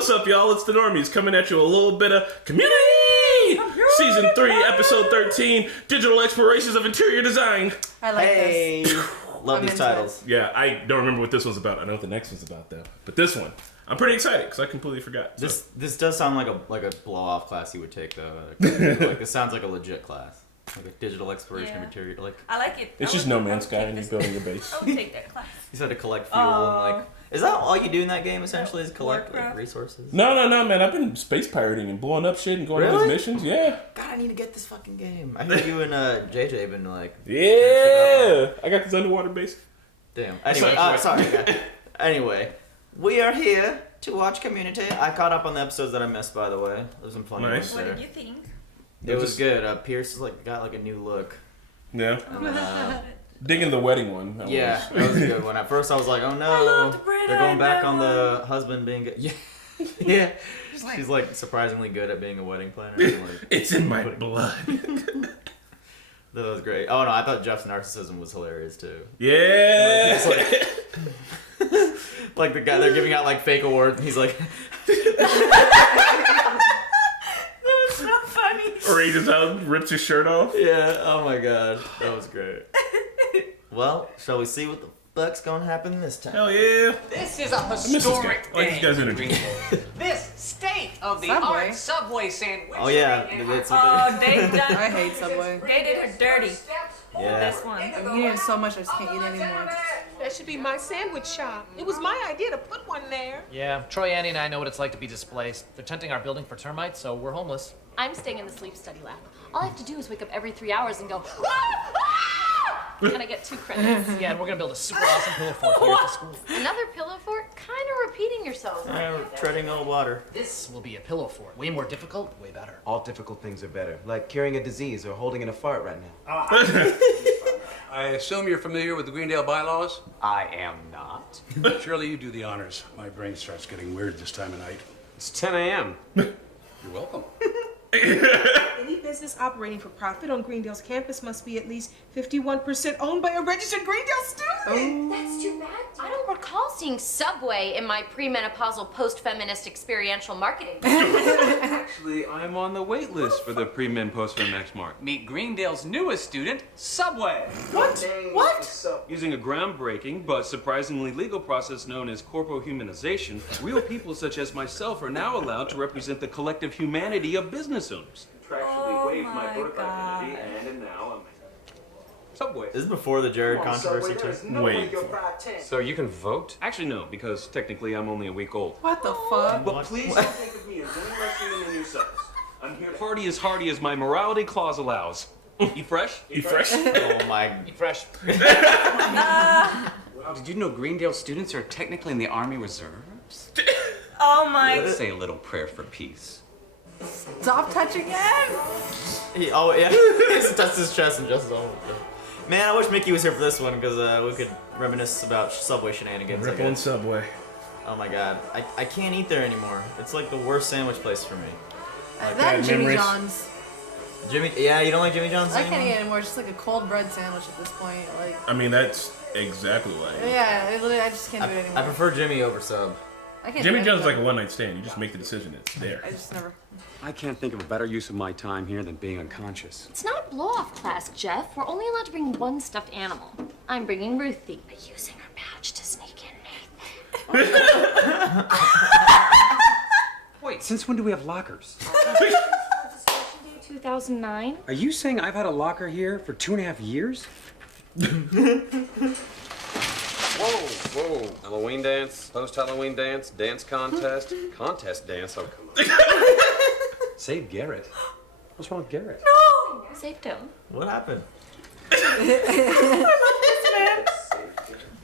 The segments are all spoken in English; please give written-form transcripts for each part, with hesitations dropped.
What's up, y'all? It's the Normies coming at you a little bit of community! Season 3, episode 13, Digital Explorations of Interior Design. I like this. Love these titles. Yeah, I don't remember what this one's about. I know what the next one's about, though. But this one, I'm pretty excited, because I completely forgot. So. This does sound like a blow-off class you would take, though. Like, this sounds like a legit class. Like a digital exploration of material. Like, I like it. It's just No Man's Sky and you're building a base. I would take that class. you said to collect fuel and like... Is that all you do in that game, essentially, is collect like, resources? No, man. I've been space pirating and blowing up shit and going on these missions. Yeah. God, I need to get this fucking game. I heard you and JJ been like... Yeah. I got this underwater base. Damn. Anyway, sorry. Anyway, we are here to watch Community. I caught up on the episodes that I missed, by the way. There's some funny ones there. What did you think? It was good. Pierce got like a new look. Yeah. And then, Digging the wedding one. That was a good one. At first I was like, oh no, they're going back on the husband being good. Yeah. Yeah. She's like surprisingly good at being a wedding planner. Like, it's in my blood. That was great. Oh no, I thought Jeff's narcissism was hilarious too. Yeah. Like the guy, they're giving out like fake awards and he's like... So funny. Rages out, rips his shirt off. Yeah, oh my god. That was great. Well, shall we see what the fuck's gonna happen this time? Hell yeah. This is a historic I like this guy's energy. This state-of-the-art Subway sandwich. Oh yeah, They done. I hate Subway. They did her dirty. yeah. This one. I'm eating so much I just can't eat anymore. That should be my sandwich shop. It was my idea to put one there. Yeah, Troy, Annie, and I know what it's like to be displaced. They're tenting our building for termites, so we're homeless. I'm staying in the sleep study lab. All I have to do is wake up every 3 hours and go, ah! Ah! And I get 2 credits. Yeah, and we're gonna build a super awesome pillow fort here at the school. Another pillow fort? Kind of repeating yourself. Treading old water. This will be a pillow fort. Way more difficult, way better. All difficult things are better, like curing a disease or holding in a fart right now. I assume you're familiar with the Greendale bylaws? I am not. Surely you do the honors. My brain starts getting weird this time of night. It's 10 a.m. You're welcome. Any business operating for profit on Greendale's campus must be at least 51% owned by a registered Greendale student. That's too bad. I don't recall seeing Subway in my premenopausal post-feminist experiential marketing. Actually, I'm on the wait list for the pre-min post-min next mark. Meet Greendale's newest student, Subway. What? Using a groundbreaking but surprisingly legal process known as corpohumanization, real people such as myself are now allowed to represent the collective humanity of business owners. Contractually waived my birth identity and am now a Subway. This is before the Jared controversy too. Wait. So you can vote? Actually, no, because technically I'm only a week old. What the fuck? But please don't think of me as any less than an insight. I'm here to party as hardy as my morality clause allows. Eat fresh? Eat fresh? Oh my. Eat fresh. Did you know Greendale students are technically in the Army Reserves? Oh my. Let's say a little prayer for peace. Stop touching it! Oh yeah. He touched his chest and just Man, I wish Mickey was here for this one because we could reminisce about Subway shenanigans. Rip on Subway. Oh my god, I can't eat there anymore. It's like the worst sandwich place for me. That bad and Jimmy memories. John's. Yeah, you don't like Jimmy John's I anymore? can't eat it anymore. It's just like a cold bread sandwich at this point. Like. I mean, that's exactly like Yeah, I just can't do it anymore. I prefer Jimmy over Sub. I can't Jimmy do it John's is like anymore. a one-night stand. You just make the decision. It's there. I just never. I can't think of a better use of my time here than being unconscious. It's not a blow-off class, Jeff. We're only allowed to bring 1 stuffed animal. I'm bringing Ruthie. By using her badge to sneak in Nathan. Wait, since when do we have lockers? 2009. Are you saying I've had a locker here for 2.5 years? Whoa. Halloween dance, post-Halloween dance, dance contest, contest dance, oh come on. Save Garrett. What's wrong with Garrett? Saved him. What happened?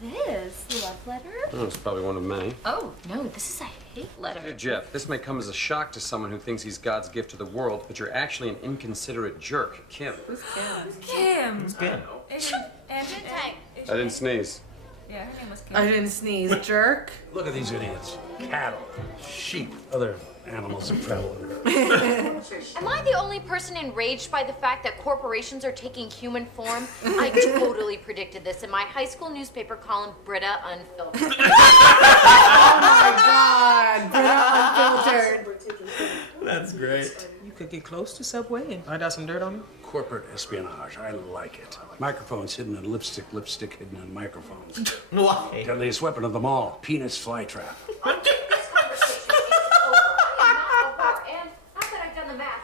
This love letter? Oh, it's probably one of many. Oh, no, this is a hate letter. Hey, Jeff, this may come as a shock to someone who thinks he's God's gift to the world, but you're actually an inconsiderate jerk, Kim. Who's Kim? Kim. Kim. And I didn't sneeze. Yeah, her name was Kim. I didn't sneeze, jerk. Look at these idiots. Cattle, sheep, other animals of travel. Am I the only person enraged by the fact that corporations are taking human form? I totally predicted this in my high school newspaper column, Britta Unfiltered. Oh my god, Britta great. You could get close to Subway and find out some dirt on you. Corporate espionage. I like it. Microphones hidden in lipstick hidden in microphones. Why? Deadliest weapon of them all. Penis flytrap.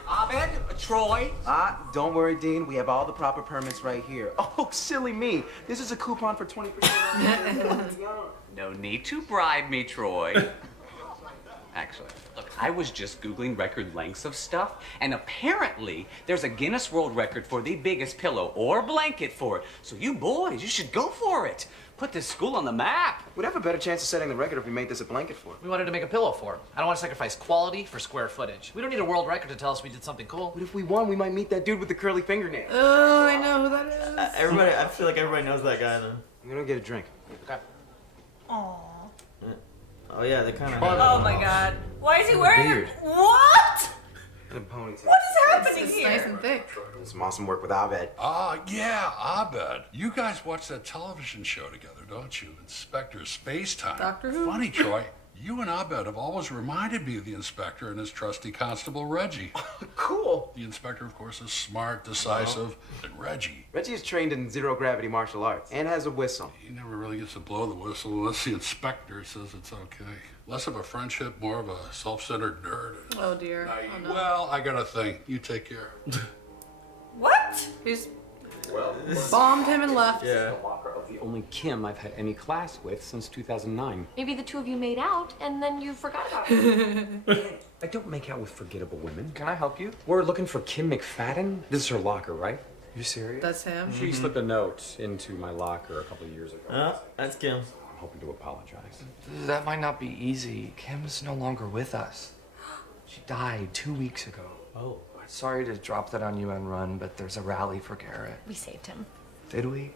Abed, Troy. Don't worry, Dean. We have all the proper permits right here. Oh, silly me. This is a coupon for 20%. No need to bribe me, Troy. Actually, look, I was just Googling record lengths of stuff, and apparently there's a Guinness World Record for the biggest pillow or blanket for it. So you boys, you should go for it. Put this school on the map. We'd have a better chance of setting the record if we made this a blanket for it. We wanted to make a pillow for him. I don't want to sacrifice quality for square footage. We don't need a world record to tell us we did something cool. But if we won, we might meet that dude with the curly fingernail. Oh, I know who that is. Everybody, I feel like everybody knows that guy then. I'm gonna get a drink. Okay. Aww. Oh yeah, they kind of. Oh my god. Why is he wearing beard. What? And a ponytail. What is happening It's here? nice and thick. Some awesome work with Abed. Yeah, Abed. You guys watch that television show together, don't you? Inspector Spacetime. Doctor Who? Funny, Troy. You and Abed have always reminded me of the inspector and his trusty constable, Reggie. Cool. The inspector, of course, is smart, decisive, and Reggie. Reggie is trained in zero-gravity martial arts and has a whistle. He never really gets to blow the whistle unless the inspector says it's okay. Less of a friendship, more of a self-centered nerd. Oh dear. Oh, no. Well, I got a thing. You take care. What? He's bombed him and left. Yeah. The locker of the only Kim I've had any class with since 2009. Maybe the two of you made out and then you forgot about it. I don't make out with forgettable women. Can I help you? We're looking for Kim McFadden. This is her locker, right? You serious? That's him. She slipped a note into my locker a couple of years ago. Oh, that's Kim. I'm hoping to apologize. That might not be easy. Kim's no longer with us. She died 2 weeks ago. Oh. Sorry to drop that on you and run, but there's a rally for Garrett. We saved him. Did we?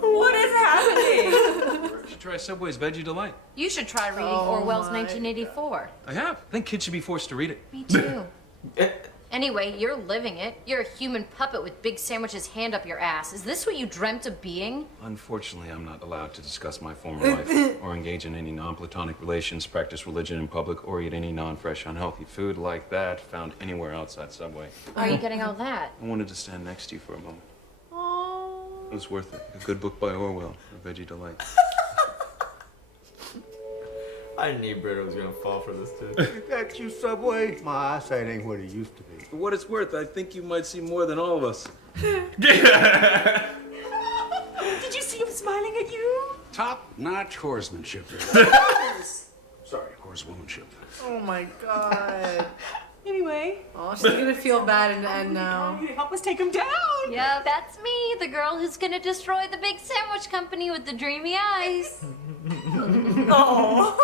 What is happening? You should try Subway's Veggie Delight. You should try reading Oh Orwell's my 1984. I have. I think kids should be forced to read it. Me too. Anyway, you're living it. You're a human puppet with big sandwiches hand up your ass. Is this what you dreamt of being? Unfortunately, I'm not allowed to discuss my former life or engage in any non-platonic relations, practice religion in public, or eat any non-fresh, unhealthy food like that found anywhere outside Subway. Why are you getting all that? I wanted to stand next to you for a moment. Oh. It was worth it. A good book by Orwell, A Veggie Delight. I knew Britta was gonna fall for this too. That's you, Subway. My eyesight ain't what it used to be. For what it's worth, I think you might see more than all of us. Did you see him smiling at you? Top-notch horsemanship. Sorry, horsewomanship. Oh my god. Anyway. Oh, she's gonna feel bad in the end now. You help us take him down. Yeah, that's me, the girl who's gonna destroy the big sandwich company with the dreamy eyes. Oh.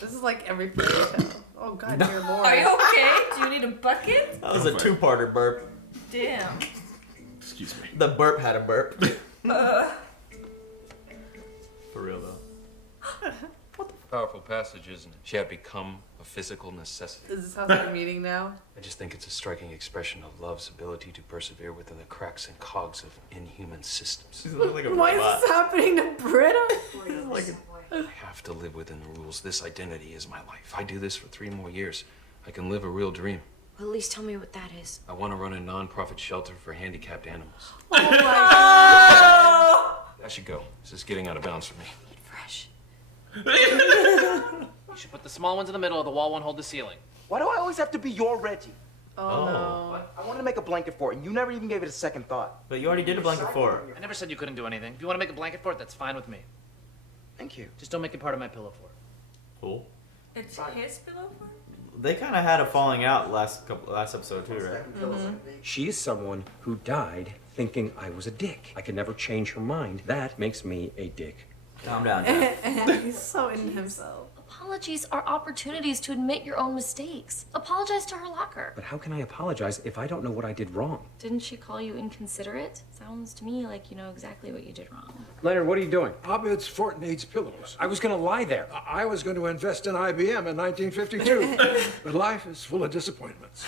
This is like every fairy tale. Oh god, dear lord. Are you okay? Do you need a bucket? That was a two-parter burp. Damn. Excuse me. The burp had a burp. For real though. Powerful passage, isn't it? She had become a physical necessity. Is this how they're meeting now? I just think it's a striking expression of love's ability to persevere within the cracks and cogs of inhuman systems. Like a Why is robot. this happening to Britta? I have to live within the rules. This identity is my life. If I do this for 3 more years, I can live a real dream. Well, at least tell me what that is. I want to run a non-profit shelter for handicapped animals. Oh my god. I should go. This is getting out of bounds for me. Eat fresh. You should put the small ones in the middle of the wall, one hold the ceiling. Why do I always have to be your Reggie? Oh no. I wanted to make a blanket for it, and you never even gave it a second thought. But you already did a blanket for her. I never said you couldn't do anything. If you want to make a blanket for it, that's fine with me. Thank you. Just don't make it part of my pillow fort. Cool. It's his pillow fort? They kind of had a falling out last episode too, right? Mm-hmm. She is someone who died thinking I was a dick. I could never change her mind. That makes me a dick. Calm down. He's so into himself. Apologies are opportunities to admit your own mistakes. Apologize to her locker. But how can I apologize if I don't know what I did wrong? Didn't she call you inconsiderate? Sounds to me like you know exactly what you did wrong. Leonard, what are you doing? Abed's fort needs pillows. I was gonna lie there. I was going to invest in IBM in 1952. But life is full of disappointments.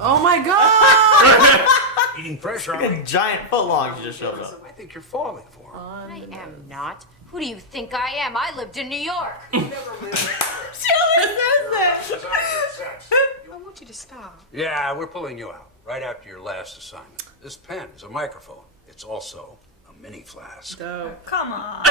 Oh my god! Eating fresh, are Like we? a giant footlong just shows up. I think you're falling for him. I am not. Who do you think I am? I lived in New York. She always says that. I want you to stop. Yeah, we're pulling you out right after your last assignment. This pen is a microphone. It's also a mini flask. Come on.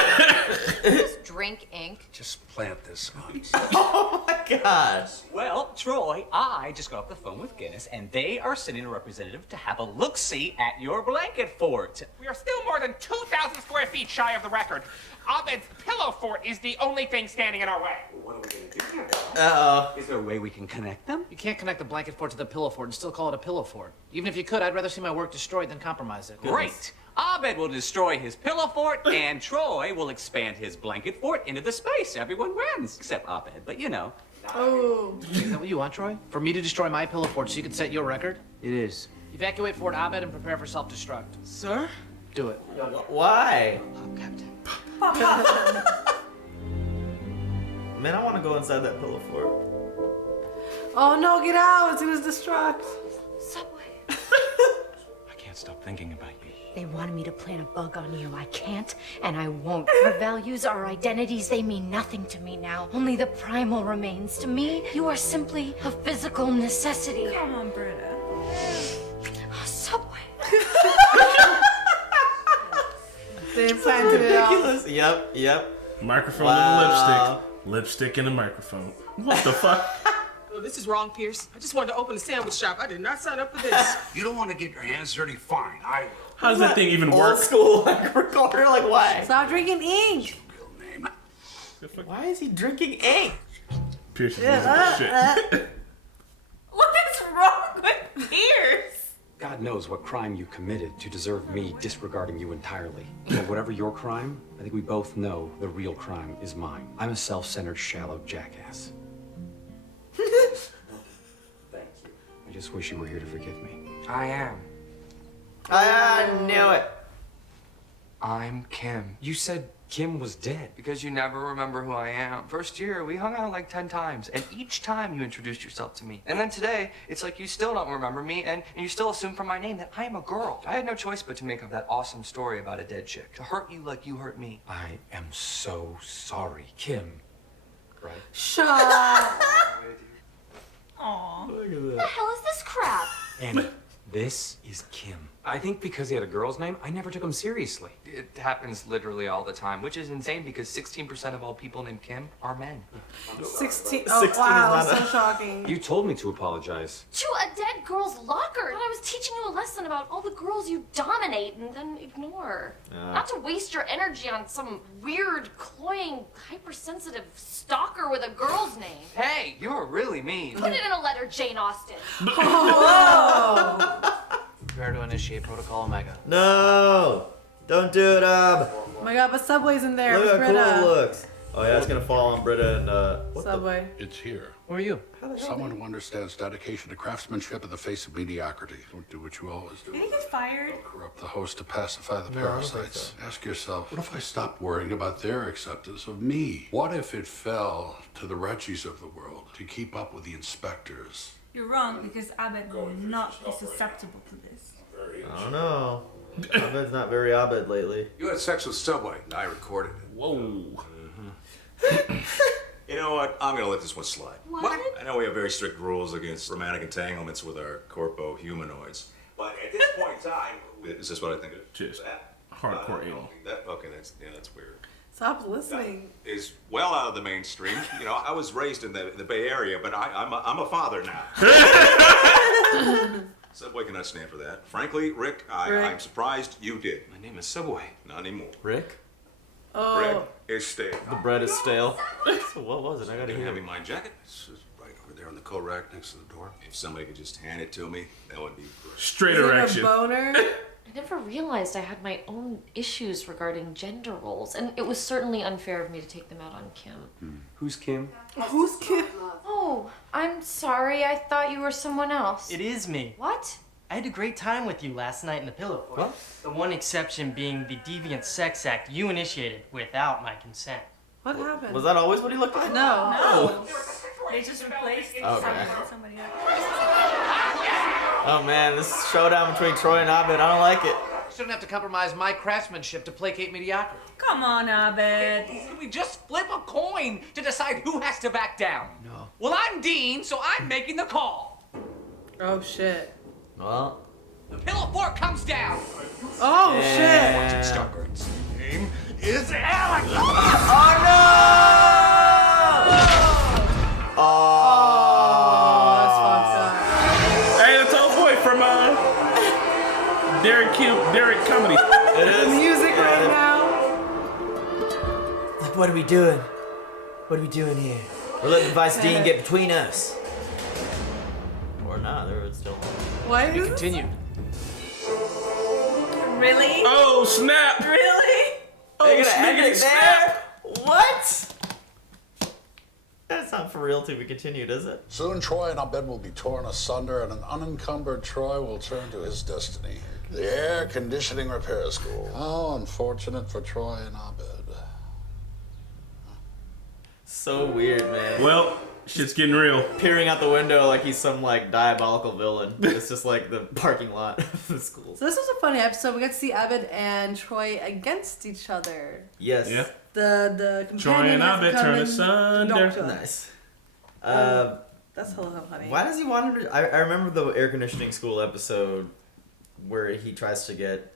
Just drink ink. Just plant this on. Oh my gosh. Well, Troy, I just got off the phone with Guinness, and they are sending a representative to have a look-see at your blanket fort. We are still more than 2,000 square feet shy of the record. Abed's pillow fort is the only thing standing in our way. What are we going to do now? Uh-oh. Is there a way we can connect them? You can't connect the blanket fort to the pillow fort and still call it a pillow fort. Even if you could, I'd rather see my work destroyed than compromise it. Great. Abed will destroy his pillow fort, and Troy will expand his blanket fort into the space. Everyone wins, except Abed, but you know. Oh. Is that what you want, Troy? For me to destroy my pillow fort so you can set your record? It is. Evacuate Fort Abed and prepare for self-destruct. Sir? Do it. Why? Oh, Captain. Man, I want to go inside that pillow fort. Oh no, get out. It's gonna destruct. Subway. I can't stop thinking about you. They wanted me to plant a bug on you. I can't, and I won't. Our values, our identities, they mean nothing to me now. Only the primal remains. To me, you are simply a physical necessity. Come on, Britta. Subway. They planted it out. Ridiculous. Yep. Microphone Wow. and lipstick. Lipstick and a microphone. What the fuck? Oh, this is wrong, Pierce. I just wanted to open a sandwich shop. I did not sign up for this. You don't want to get your hands dirty? Fine, I will. How does that thing even Old work? school like recorder? Like why? Stop drinking ink. Why is he drinking ink? Pierce is losing shit. What is wrong with Pierce? God knows what crime you committed to deserve me disregarding you entirely. But whatever your crime, I think we both know the real crime is mine. I'm a self-centered, shallow jackass. Thank you. I just wish you were here to forgive me. I am. I knew it. I'm Kim. You said Kim was dead. Because you never remember who I am. First year, we hung out like 10 times, and each time you introduced yourself to me. And then today, it's like you still don't remember me, and you still assume from my name that I am a girl. I had no choice but to make up that awesome story about a dead chick, to hurt you like you hurt me. I am so sorry. Kim, right? Shut up. Aww. Look at What the that. hell is this crap? Annie, this is Kim. I think because he had a girl's name, I never took him seriously. It happens literally all the time, which is insane because 16% of all people named Kim are men. 16. 16 Oh, is wow. not So shocking. You told me to apologize. To a dead girl's locker. I was teaching you a lesson about all the girls you dominate and then ignore. Not to waste your energy on some weird, cloying, hypersensitive stalker with a girl's name. Hey, you're really mean. Put it in a letter, Jane Austen. Whoa. Prepare to initiate Protocol Omega. No! Don't do it, Ab. Oh my god, but Subway's in there. Look with how cool Britta. it looks. Oh yeah, it's gonna fall on Britta and what Subway. It's here. Who are you? Someone who understands dedication to craftsmanship in the face of mediocrity. Don't do what you always do. Did he get fired? Corrupt the host to pacify the No, I don't think parasites. Ask yourself, what if I stopped worrying about their acceptance of me? What if it fell to the Reggies of the world to keep up with the inspectors? You're wrong because Abed will not be susceptible to this. I don't know. Abed's not very Abed lately. You had sex with Subway. I recorded it. Whoa. You know what? I'm gonna let this one slide. What? I know we have very strict rules against romantic entanglements with our corpo humanoids, but at this point in time, is this what I think it is? Just hardcore anal. Okay, that's weird. Stop listening. Is well out of the mainstream. You know, I was raised in the Bay Area, but I'm a father now. Subway cannot stand for that. Frankly, Rick, I'm surprised you did. My name is Subway. Not anymore. Rick? Oh. Bread is stale. The bread is stale. So what was it? I gotta Didn't hear have it. me my jacket. It's right over there on the coat rack next to the door. If somebody could just hand it to me, that would be great. Straight Is it erection. a boner? I never realized I had my own issues regarding gender roles, and it was certainly unfair of me to take them out on Kim. Who's Kim? Who's Kim? Oh, I'm sorry. I thought you were someone else. It is me. What? I had a great time with you last night in the pillow fort. What? The one exception being the deviant sex act you initiated without my consent. What happened? Was that always what he looked like? No. They just replaced Okay. somebody else. Oh man, this showdown between Troy and Abed, I don't like it. Shouldn't have to compromise my craftsmanship to placate mediocrity. Come on, Abed. We just flip a coin to decide who has to back down. No. Well, I'm Dean, so I'm making the call. Oh shit. Well. The pillow fort comes down. Oh shit. Watch it start. Its name is Oh Alex. no! Oh, that's fucked up. Hey, that's old boy from Derek Comedy. It is. Music right now. Like, what are we doing? What are we doing here? We're letting Vice Dean get between us. Or not, there was still. Why It continued. Really? Oh, snap! Really? Oh, They're gonna end it snap! there? What? That's not for real to be continued, is it? Soon Troy and Abed will be torn asunder, and an unencumbered Troy will turn to his destiny. The air conditioning repair school. How unfortunate for Troy and Abed. So weird, man. Well, shit's getting real. Peering out the window like he's some like diabolical villain. It's just like the parking lot of the school. So this was a funny episode. We got to see Abed and Troy against each other. Yes. Yeah. The Troy companion and has Abed become turn an asunder. doctor. Nice. That's hella funny. Why does he want him to? I remember the air conditioning school episode where he tries to get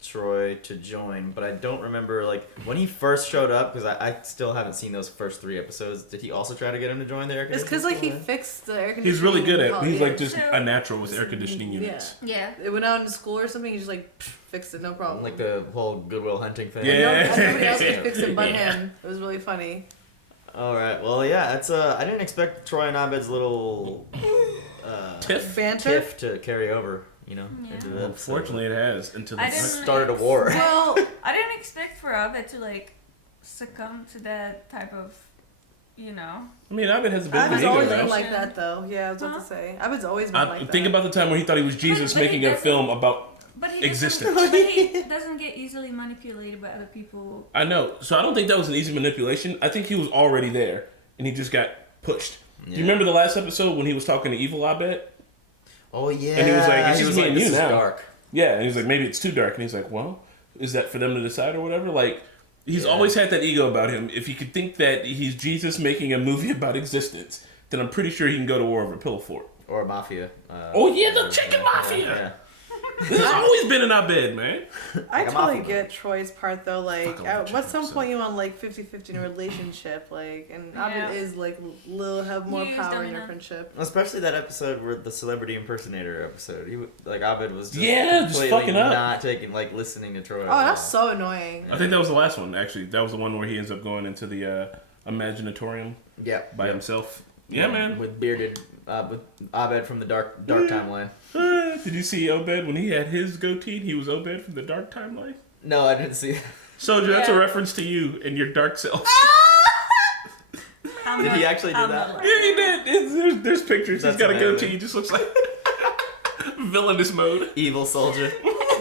Troy to join, but I don't remember like when he first showed up because I still haven't seen those first 3 episodes. Did he also try to get him to join the air It's conditioning? because like he school? fixed the air conditioning. He's really good at. He's like yeah. just a natural with air conditioning units. Yeah. It went out into school or something. He just like fixed it, no problem. Like the whole Goodwill Hunting thing. Yeah. And nobody else could fix it but Yeah. him. It was really funny. All right. Well, yeah. That's I didn't expect Troy and Abed's little Banter? tiff to carry over. You know, into the Unfortunately, it has until I the didn't started a war. Well, I didn't expect for Abed to like succumb to that type of, you know. I mean, Abed has a bit of an Abed's ego always been now. like that though. Yeah, I was about to say. Abed's always been like that. Think about the time when he thought he was Jesus making a film about But he existence. Doesn't, but he doesn't get easily manipulated by other people. I know. So I don't think that was an easy manipulation. I think he was already there, and he just got pushed. Do you remember the last episode when he was talking to evil Abed? Oh yeah. And he was like, "It's just me and "This you is now." dark. Yeah, and he's like, "Maybe it's too dark." And he's like, "Well, is that for them to decide or whatever?" Like, he's always had that ego about him. If he could think that he's Jesus making a movie about existence, then I'm pretty sure he can go to war over Pillow Fort. Or Mafia. Oh yeah, the chicken mafia. Yeah. This has always been in Abed, man. I Like a totally mafia get Troy's part though. Like, Fuck, I love at some point you want like 50-50 in a relationship, like, and Abed is like have more He is power in their dominant. friendship. Especially that episode where the celebrity impersonator episode. He like Abed was just just completely fucking up. not taking listening to Troy. Oh, that's so annoying. I think that was the last one. Actually, that was the one where he ends up going into the Imaginatorium. Yeah. By himself. Yeah, man. With bearded, with Abed from the dark timeline. Did you see Obed when he had his goatee? He was Obed from the dark timeline. No, I didn't see. Soldier, that's a reference to you and your dark self. Did he actually do that? Yeah, he did. There's pictures. That's He's got a amazing. goatee. He just looks like villainous mode. Evil soldier.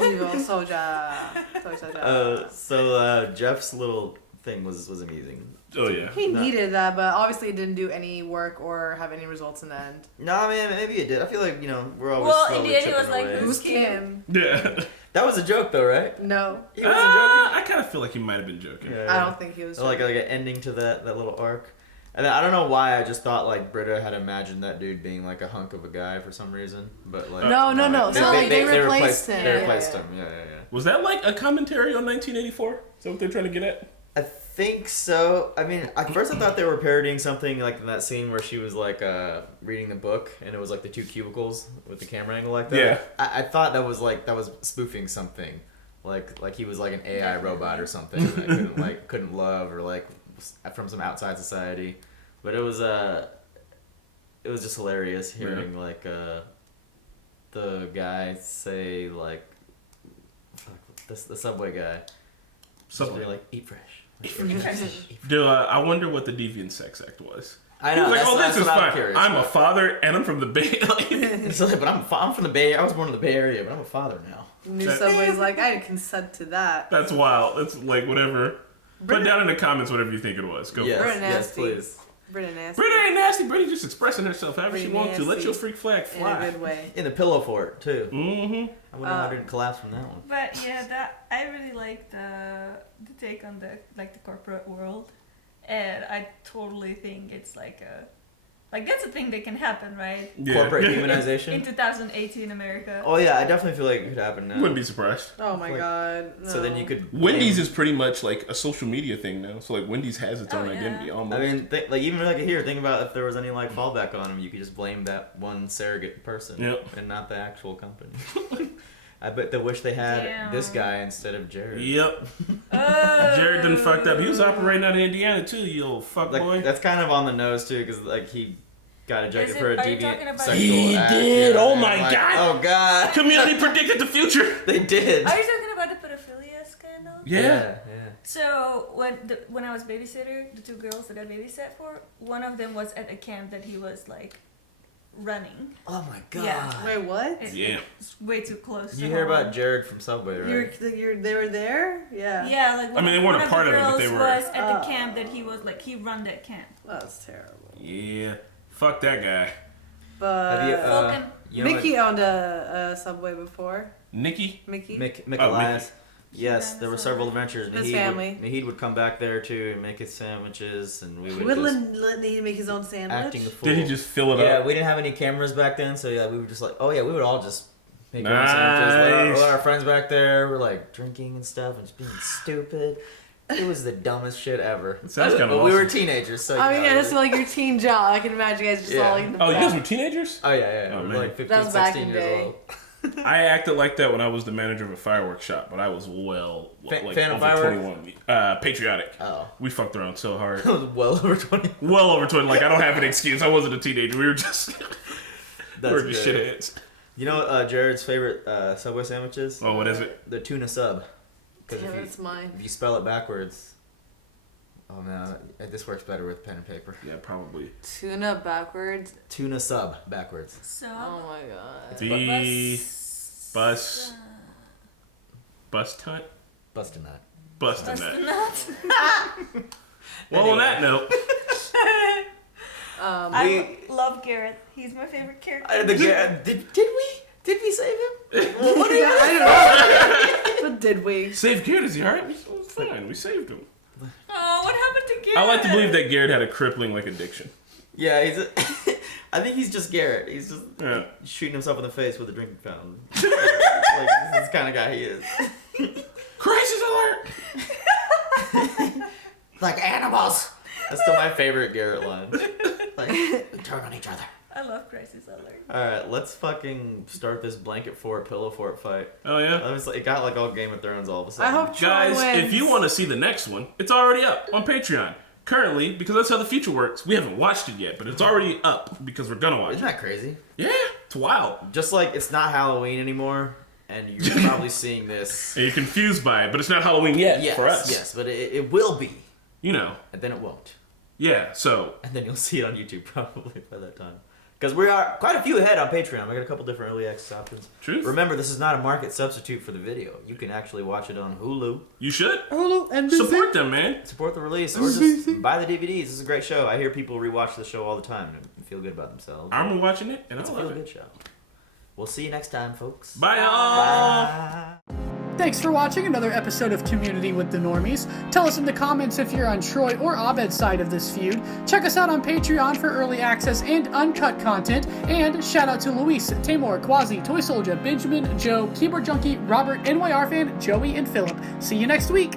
Evil soldier. So Jeff's little thing was amusing. Oh yeah. He needed that, but obviously it didn't do any work or have any results in the end. No, I mean maybe it did. I feel like we're always Well, in slowly the end, it chipping was like, away. Who's Kim? Yeah. That was a joke though, right? No. He wasn't joking. I kind of feel like he might have been joking. Yeah, I don't think he was like an ending to that little arc. And then, I don't know why I just thought like Britta had imagined that dude being like a hunk of a guy for some reason, but like No. So they replaced him. They replaced him. Yeah. Was that like a commentary on 1984? Is that what they're trying to get at? I think so. I mean, at first I thought they were parodying something like in that scene where she was like reading the book and it was like the 2 cubicles with the camera angle like that. Yeah. I thought that was spoofing something, like he was like an AI robot or something that couldn't love or like from some outside society. But it was just hilarious hearing like the guy say like the Subway guy. Subway. Like eat fresh. Dude, I wonder what the deviant sex act was. I know. He was like, that's this is what I'm fine. curious I'm a about. father and I'm from the Bay. It's like, but I'm from the Bay. I was born in the Bay Area, but I'm a father now. New Subway's like, I consent to that. That's wild. It's like whatever. Put down in the comments whatever you think it was. Go for it. Yes, please. Britta nasty. Britta ain't nasty. Britta just expressing herself however she Pretty wants to. Let nasty. your freak flag fly. In a good way. In the pillow fort too. Mm-hmm. I wonder how it didn't collapse from that one. But yeah, that I really like the take on the corporate world, and I totally think it's like that's a thing that can happen, right? Yeah. Corporate humanization in 2018 America. Oh yeah, I definitely feel like it could happen now. Wouldn't be surprised. Oh my god. No. So then you could. Wendy's is pretty much like a social media thing now. So like Wendy's has its own identity almost. I mean, even like here, think about if there was any like fallback on them, you could just blame that one surrogate person, and not the actual company. I bet they wish they had this guy instead of Jared. Yep. Jared done fucked up. He was operating out of Indiana too, you old fuck boy. That's kind of on the nose too, because like he got ejected for a deviant sexual he act. did. Yeah, oh my like, god. Oh god. Community predicted the future. They did. Are you talking about the pedophilia scandal? Yeah. So when I was babysitter, the two girls that I babysat for, one of them was at a camp that he was like running. Oh my god. Yeah. Wait, what? It's way too close. You to hear home. about Jared from Subway, right? They were there? Yeah. Yeah, like I mean, they weren't one a part of it, but they the were. girls was at the camp that he was like he run that camp. That's terrible. Yeah. Fuck that guy. But Have you know Mickey owned a Subway before. Mickey? Mickey. Mick Oh, Elias. Mickey. Yes, there were several adventures. His family. Nahid would come back there too and make his sandwiches, and we would Would let Nahid make his own sandwich? acting the fool. Did he just fill it Yeah, up? we didn't have any cameras back then, so yeah, we were just like, we would all just make our own Nice. sandwiches. All our friends back there were like drinking and stuff and just being stupid. It was the dumbest shit ever. Sounds kinda But we were awesome. teenagers, so I mean, you know, yeah, that's like your teen job. I can imagine you guys just all like in the Oh, you back. guys were teenagers? Oh yeah. Oh, We were man. like 15, That was back 16 in years day. old. I acted like that when I was the manager of a fireworks shop, but I was Fan of over fireworks? 21. Patriotic. Oh. We fucked around so hard. I was well over 20. Well over 20. Like, I don't have an excuse. I wasn't a teenager. We were just That's good. shitheads. You know Jared's favorite Subway sandwiches? Oh, what is it? The tuna sub. 'Cause Yeah, if you- that's mine. If you spell it backwards, oh man, this works better with pen and paper. Yeah, probably. Tuna backwards. Tuna sub backwards. So. Oh my god. Bust tunt? Bust a nut. Bust a nut. Nuts. Well, on that note. I love Garrett. He's my favorite character. Did we save him? Well, what I don't know. But did we? Save Garrett, is he alright? Fine, we saved him. Oh, what happened to Garrett? I like to believe that Garrett had a crippling addiction. Yeah, I think he's just Garrett. He's just shooting himself in the face with a drinking fountain. Like, this is the kind of guy he is. Crisis alert! Like animals. That's still my favorite Garrett line. Like, we turn on each other. I love Crisis Alert. Alright, let's fucking start this blanket fort, pillow fort fight. Oh, yeah? It got like all Game of Thrones all of a sudden. I hope Troy Guys, wins. if you want to see the next one, it's already up on Patreon. Currently, because that's how the future works, we haven't watched it yet, but it's already up because we're gonna watch Isn't that crazy? Yeah, it's wild. Just like it's not Halloween anymore, and you're probably seeing this. And you're confused by it, but it's not Halloween yet for us. Yes, but it will be. You know. And then it won't. Yeah, so. And then you'll see it on YouTube probably by that time. Because we are quite a few ahead on Patreon. We got a couple different early access options. Truth. Remember, this is not a market substitute for the video. You can actually watch it on Hulu. You should. Hulu and Support them, man. Support the release. Or just buy the DVDs. This is a great show. I hear people rewatch the show all the time and feel good about themselves. I'm watching it, and it's I a love feel it. good show. We'll see you next time, folks. Bye, y'all. Bye. Thanks for watching another episode of Community with the Normies. Tell us in the comments if you're on Troy or Abed's side of this feud. Check us out on Patreon for early access and uncut content. And shout out to Luis, Tamor, Quasi, Toy Soldier, Benjamin, Joe, Keyboard Junkie, Robert, NYR Fan, Joey, and Philip. See you next week.